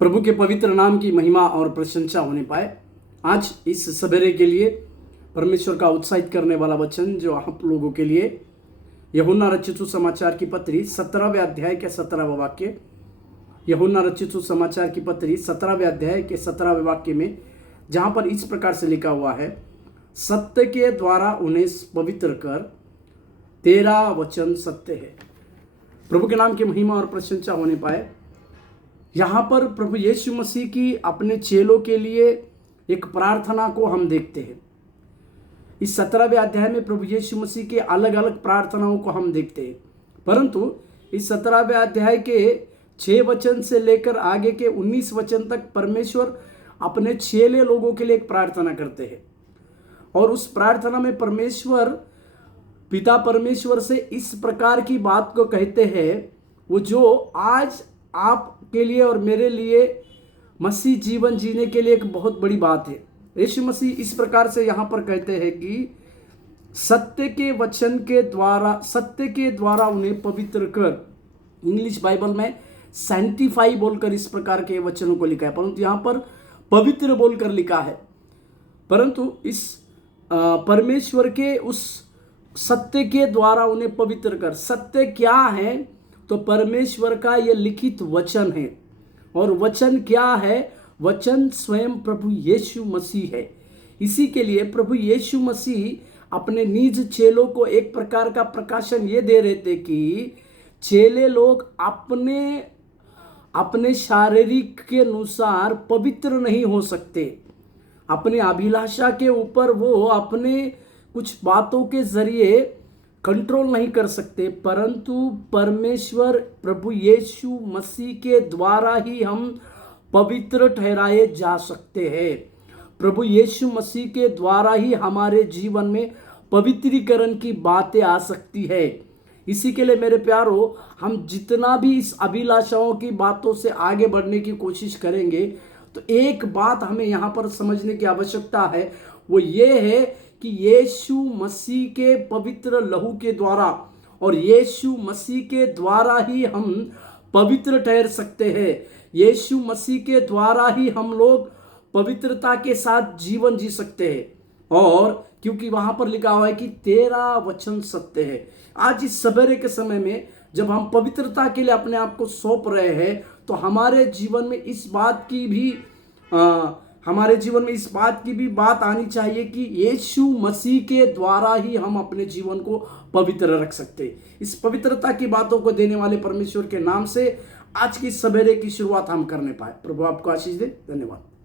प्रभु के पवित्र नाम की महिमा और प्रशंसा होने पाए। आज इस सवेरे के लिए परमेश्वर का उत्साहित करने वाला वचन जो आप लोगों के लिए यूहन्ना रचित सुसमाचार की पत्री 17वें अध्याय के 17वां वाक्य, यूहन्ना रचित सुसमाचार की पत्री 17वें अध्याय के 17वें वाक्य में, जहां पर इस प्रकार से लिखा हुआ है, सत्य के द्वारा उन्हें पवित्र कर, तेरा वचन सत्य है। प्रभु के नाम की महिमा और प्रशंसा होने पाए। यहाँ पर प्रभु यीशु मसीह की अपने चेलों के लिए एक प्रार्थना को हम देखते हैं। इस 17वें अध्याय में प्रभु यीशु मसीह के अलग अलग प्रार्थनाओं को हम देखते हैं, परंतु इस 17वें अध्याय के 6 वचन से लेकर आगे के 19 वचन तक परमेश्वर अपने चेले लोगों के लिए एक प्रार्थना करते हैं। और उस प्रार्थना में परमेश्वर पिता परमेश्वर से इस प्रकार की बात को कहते हैं, वो जो आज आपके लिए और मेरे लिए मसीह जीवन जीने के लिए एक बहुत बड़ी बात है। यीशु मसीह इस प्रकार से यहाँ पर कहते हैं कि सत्य के वचन के द्वारा, सत्य के द्वारा उन्हें पवित्र कर। इंग्लिश बाइबल में सैंटिफाई बोलकर इस प्रकार के वचनों को लिखा है, परंतु यहाँ पर पवित्र बोलकर लिखा है। परंतु इस परमेश्वर के उस सत्य के द्वारा उन्हें पवित्र कर। सत्य क्या है? तो परमेश्वर का यह लिखित वचन है। और वचन क्या है? वचन स्वयं प्रभु यीशु मसीह है। इसी के लिए प्रभु यीशु मसीह अपने निज चेलों को एक प्रकार का प्रकाशन ये दे रहे थे कि चेले लोग अपने शारीरिक के अनुसार पवित्र नहीं हो सकते। अपने अभिलाषा के ऊपर वो अपने कुछ बातों के जरिए कंट्रोल नहीं कर सकते, परंतु परमेश्वर प्रभु यीशु मसीह के द्वारा ही हम पवित्र ठहराए जा सकते हैं। प्रभु यीशु मसीह के द्वारा ही हमारे जीवन में पवित्रीकरण की बातें आ सकती है। इसी के लिए मेरे प्यारो, हम जितना भी इस अभिलाषाओं की बातों से आगे बढ़ने की कोशिश करेंगे, तो एक बात हमें यहाँ पर समझने की आवश्यकता है, वो ये है कि यीशु मसीह के पवित्र लहू के द्वारा और यीशु मसीह के द्वारा ही हम पवित्र ठहर सकते हैं। यीशु मसीह के द्वारा ही हम लोग पवित्रता के साथ जीवन जी सकते हैं। और क्योंकि वहां पर लिखा हुआ है कि तेरा वचन सत्य है। आज इस सवेरे के समय में जब हम पवित्रता के लिए अपने आप को सौंप रहे हैं, तो हमारे जीवन में इस बात की भी बात आनी चाहिए कि यीशु मसीह के द्वारा ही हम अपने जीवन को पवित्र रख सकते हैं। इस पवित्रता की बातों को देने वाले परमेश्वर के नाम से आज की सवेरे की शुरुआत हम करने पाए। प्रभु आपको आशीष दे। धन्यवाद।